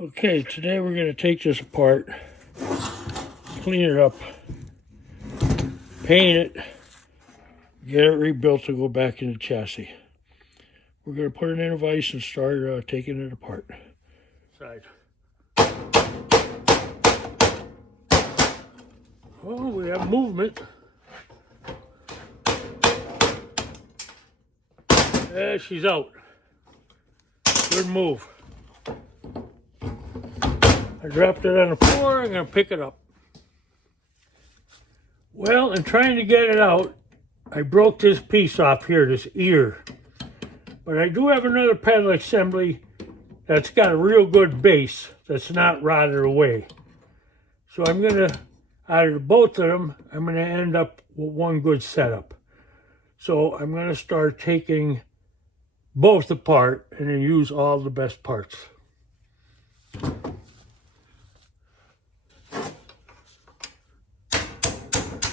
Okay, today we're going to take this apart, clean it up, paint it, get it rebuilt to go back in the chassis. We're going to put it in a vise and start taking it apart. Side. Oh, we have movement. Yeah, she's out. Good move. I dropped it on the floor. I'm going to pick it up. Well, in trying to get it out, I broke this piece off here, this ear. But I do have another pedal assembly that's got a real good base that's not rotted away. So I'm going to, out of both of them, I'm going to end up with one good setup. So I'm going to start taking both apart and then use all the best parts.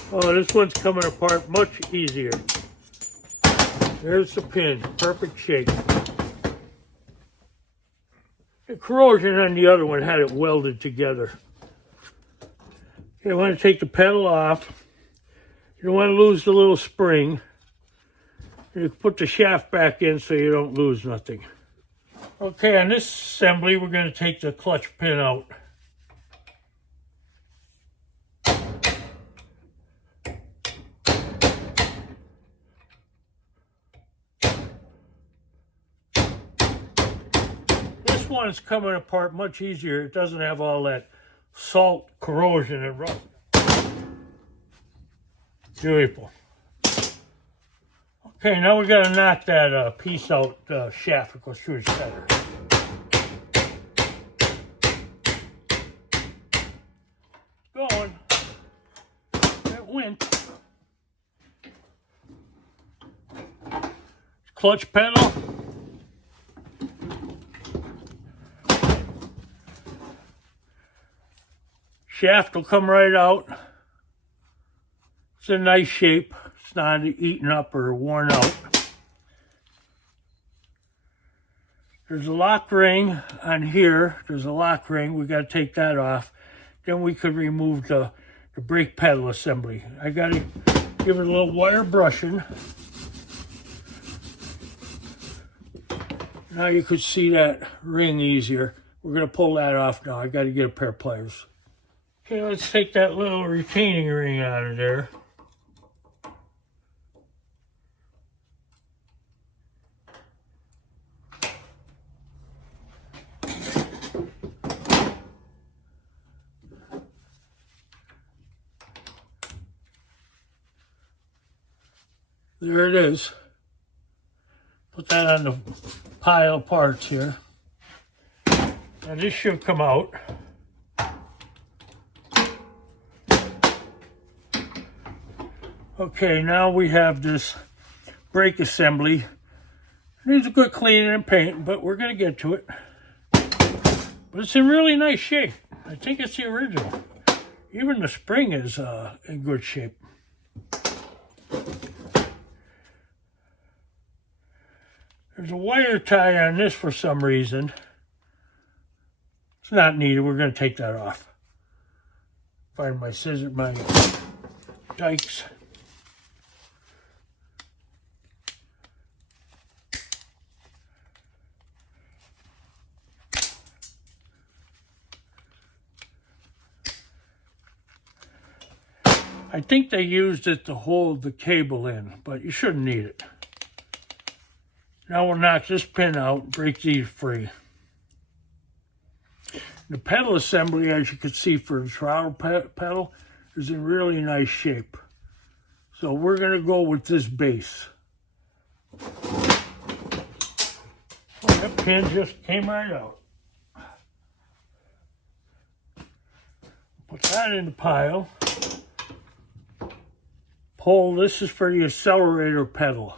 Oh, this one's coming apart much easier. There's the pin, perfect shape. The corrosion on the other one had it welded together. You want to take the pedal off. You don't want to lose the little spring. You put the shaft back in so you don't lose nothing. Okay, on this assembly, we're going to take the clutch pin out. This one's coming apart much easier. It doesn't have all that salt, corrosion, and rust. Beautiful. Okay, now we got to knock that piece out, shaft that goes through the center. Going. It went. Clutch pedal. Shaft will come right out. It's in nice shape. It's not eaten up or worn out. There's a lock ring on here. There's a lock ring. We got to take that off. Then we could remove the brake pedal assembly. I got to give it a little wire brushing. Now you could see that ring easier. We're going to pull that off now. I got to get a pair of pliers. Okay, let's take that little retaining ring out of there. There it is. Put that on the pile of parts here. Now this should come out. Okay, now we have this brake assembly. It needs a good cleaning and paint, but we're going to get to it. But it's in really nice shape. I think it's the original. Even the spring is in good shape. There's a wire tie on this for some reason. It's not needed. We're going to take that off. Find my scissors, my dikes. I think they used it to hold the cable in, but you shouldn't need it. Now we'll knock this pin out and break these free. The pedal assembly, as you can see for the throttle pedal, is in really nice shape. So we're going to go with this base. Oh, that pin just came right out. Put that in the pile. Pull, this is for the accelerator pedal.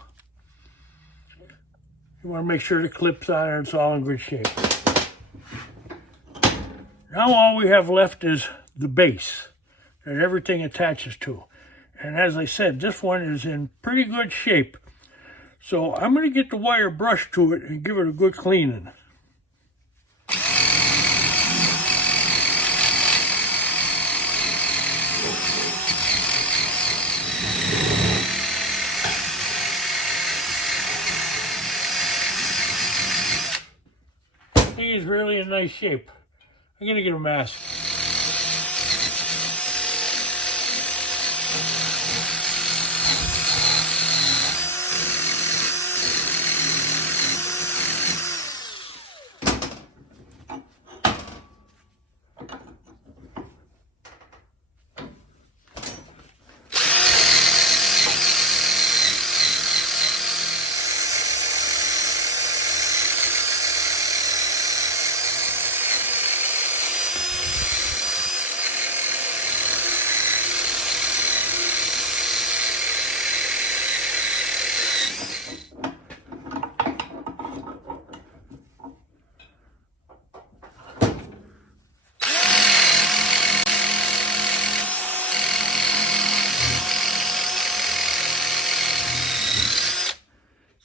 You want to make sure the clip's on and it's all in good shape. Now all we have left is the base that everything attaches to. And as I said, this one is in pretty good shape. So I'm going to get the wire brush to it and give it a good cleaning. everything's really in nice shape. I'm gonna get a mask.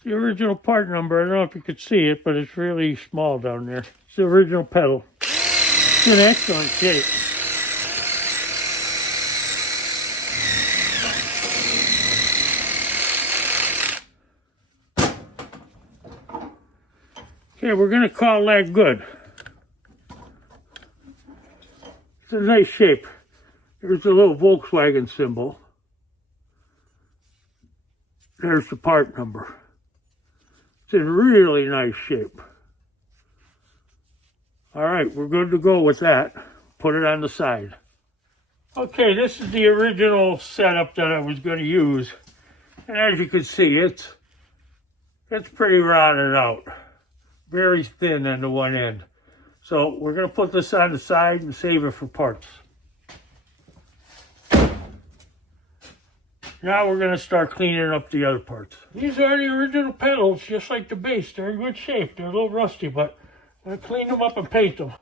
The original part number, I don't know if you could see it, but it's really small down there. It's the original pedal. It's in excellent shape. Okay, we're going to call that good. It's a nice shape. There's a little Volkswagen symbol. There's the part number. It's in really nice shape. All right, we're good to go with that. Put it on the side. Okay, this is the original setup that I was going to use. And as you can see, it's pretty rotted out. Very thin on the one end. So we're going to put this on the side and save it for parts. Now we're going to start cleaning up the other parts. These are the original pedals, just like the base. They're in good shape. They're a little rusty, but I'm going to clean them up and paint them.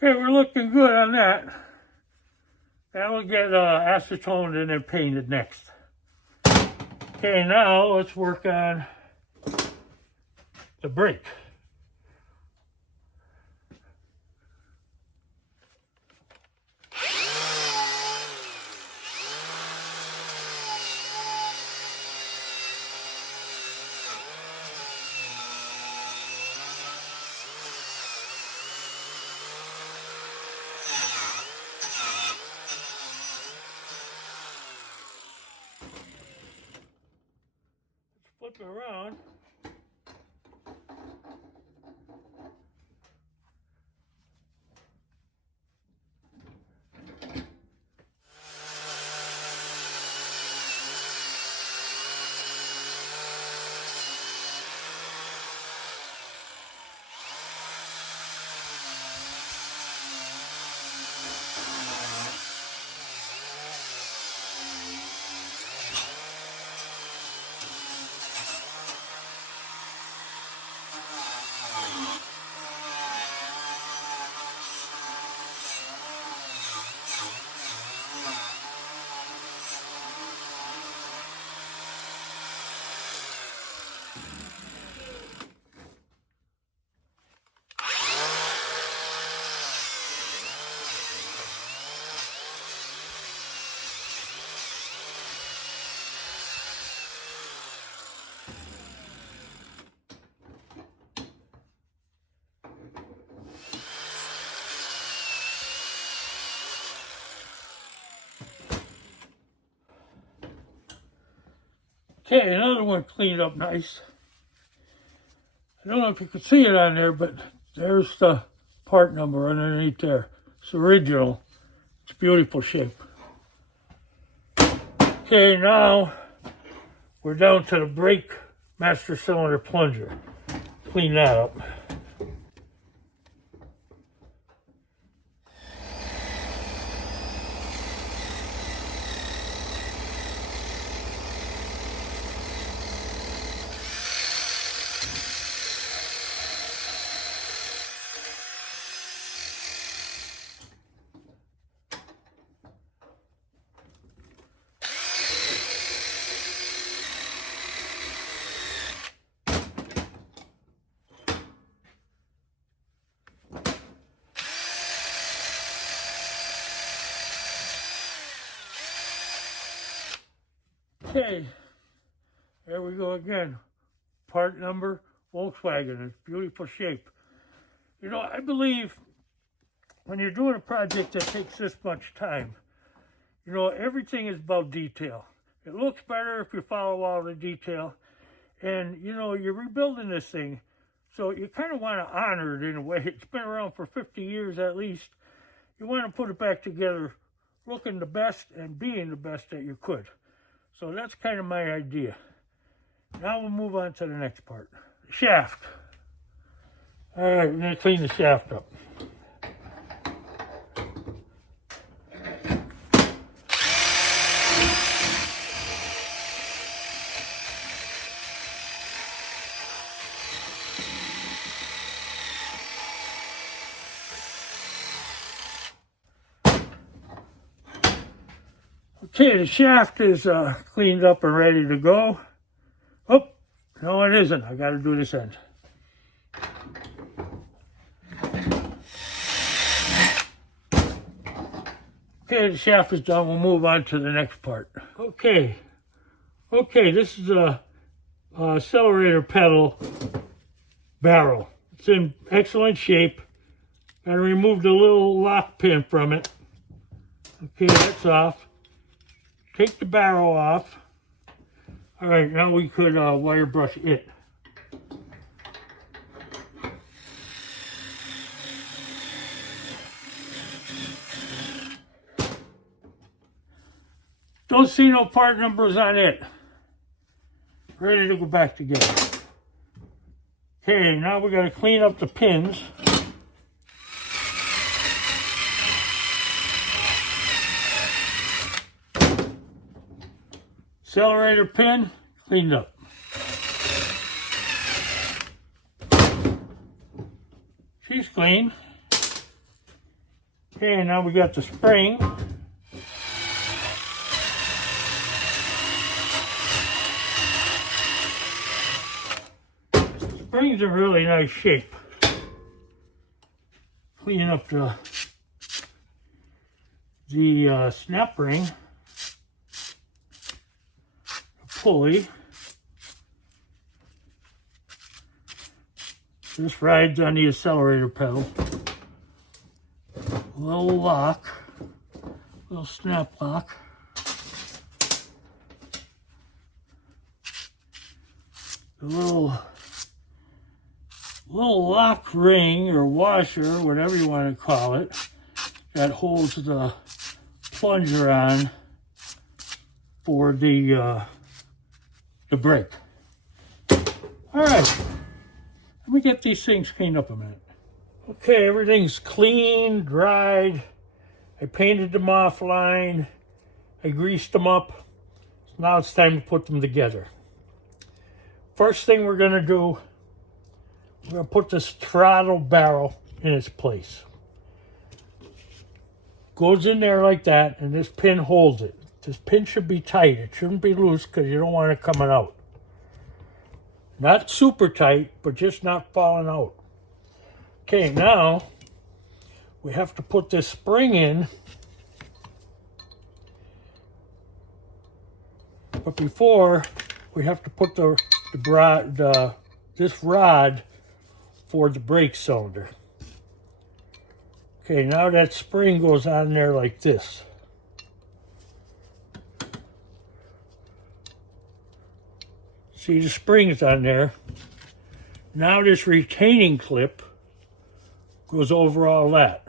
Okay, we're looking good on that. Now we'll get acetone and then painted next. Okay, now let's work on the brake. Flip it around. Okay, another one cleaned up nice. I don't know if you can see it on there, but There's the part number underneath there. It's original. It's beautiful shape. Okay, now we're down to the brake master cylinder plunger. Clean that up. Okay, there we go again. Part number, Volkswagen. It's beautiful shape. You know, I believe when you're doing a project that takes this much time, you know, everything is about detail. It looks better if you follow all the detail. And, you know, you're rebuilding this thing, so you kind of want to honor it in a way. It's been around for 50 years at least. You want to put it back together looking the best and being the best that you could. So that's kind of my idea. Now we'll move on to the next part. The shaft. All right, we're going to clean the shaft up. Okay, the shaft is cleaned up and ready to go. Oh, no it isn't. I got to do this end. Okay, the shaft is done. We'll move on to the next part. Okay, this is a accelerator pedal barrel. It's in excellent shape. Got to remove the little lock pin from it. Okay, that's off. Take the barrel off. All right, now we could wire brush it. Don't see no part numbers on it. Ready to go back together. Okay, now we got to clean up the pins. Accelerator pin, cleaned up. She's clean. Okay, now we got the spring. The spring's in really nice shape. Clean up the snap ring. Pulley. This rides on the accelerator pedal. A little lock, little snap lock. The little lock ring or washer, whatever you want to call it, that holds the plunger on for the brake. All right, let me get these things cleaned up a minute. Okay, everything's clean, dried. I painted them offline. I greased them up. So now it's time to put them together. First thing we're gonna do, we're gonna put this throttle barrel in its place. Goes in there like that, and this pin holds it. This pin should be tight. It shouldn't be loose because you don't want it coming out. Not super tight, but just not falling out. Okay, now we have to put this spring in. But before, we have to put this rod for the brake cylinder. Okay, now that spring goes on there like this. See the springs on there. Now this retaining clip goes over all that.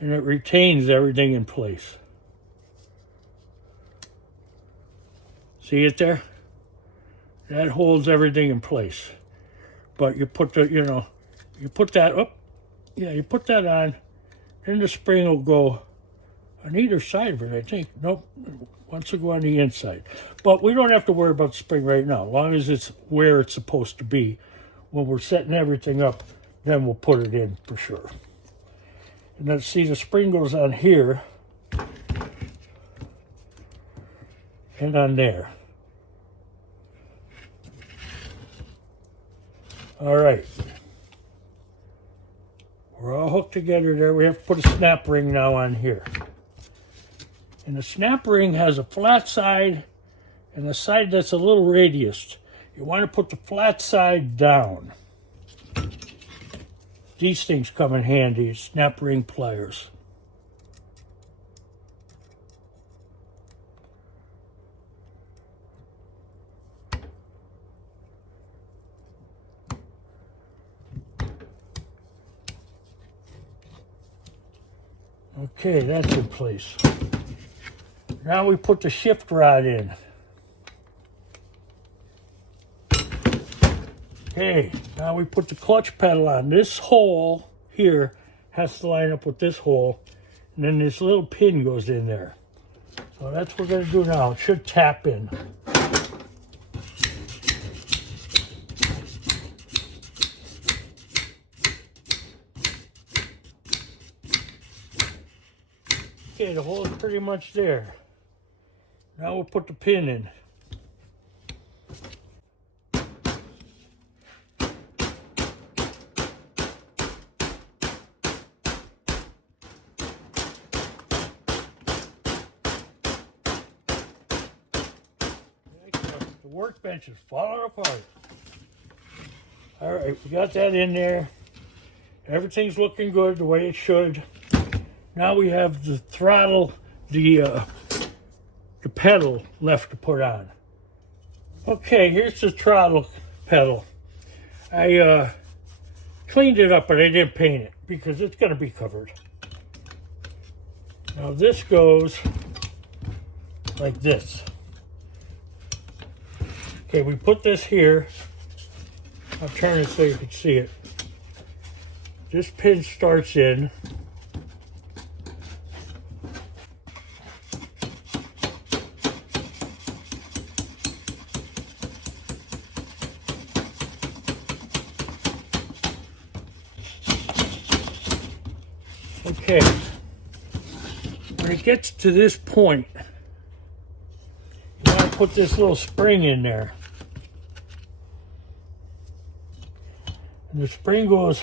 And it retains everything in place. See it there? That holds everything in place. But you put the, you put that up. Yeah, you put that on. Then the spring will go on either side of it, I think. Nope, wants to go on the inside. But we don't have to worry about the spring right now. As long as it's where it's supposed to be. When we're setting everything up, then we'll put it in for sure. And then see, the spring goes on here and on there. All right. We're all hooked together there. We have to put a snap ring now on here. And the snap ring has a flat side and a side that's a little radiused. You want to put the flat side down. These things come in handy, snap ring pliers. Okay, that's in place. Now we put the shift rod in. Okay, now we put the clutch pedal on. This hole here has to line up with this hole, and then this little pin goes in there. So that's what we're going to do now. It should tap in. Okay, the hole is pretty much there. Now we'll put the pin in. The workbench is falling apart. All right, we got that in there. Everything's looking good the way it should. Now we have the throttle, the pedal left to put on. Okay, here's the throttle pedal. I cleaned it up, but I didn't paint it because it's going to be covered. Now this goes like this. Okay, we put this here. I'll turn it so you can see it. This pin starts in. Okay, when it gets to this point, you want to put this little spring in there. And the spring goes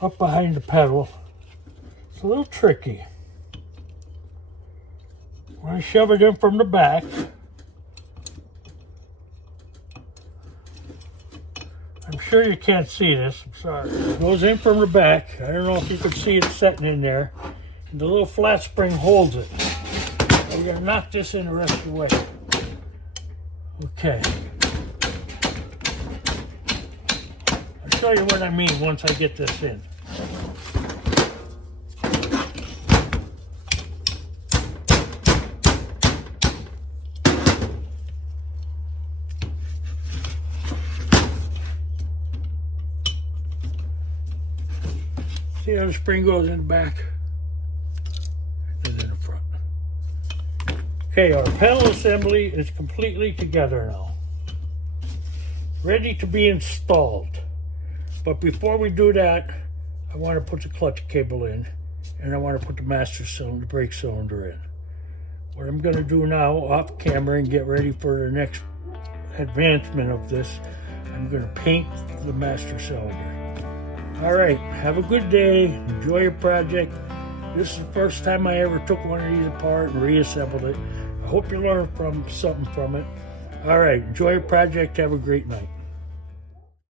up behind the pedal. It's a little tricky. You want to shove it in from the back. I'm sure you can't see this, I'm sorry. It goes in from the back. I don't know if you can see it setting in there. And the little flat spring holds it. So we're going to knock this in the rest of the way. Okay. I'll show you what I mean once I get this in. See how the spring goes in the back and in the front. Okay, our pedal assembly is completely together now. Ready to be installed. But before we do that, I want to put the clutch cable in and I want to put the master cylinder, brake cylinder in. What I'm going to do now off camera and get ready for the next advancement of this, I'm going to paint the master cylinder. All right, have a good day. Enjoy your project. This is the first time I ever took one of these apart and reassembled it. I hope you learned something from it. All right, enjoy your project. Have a great night.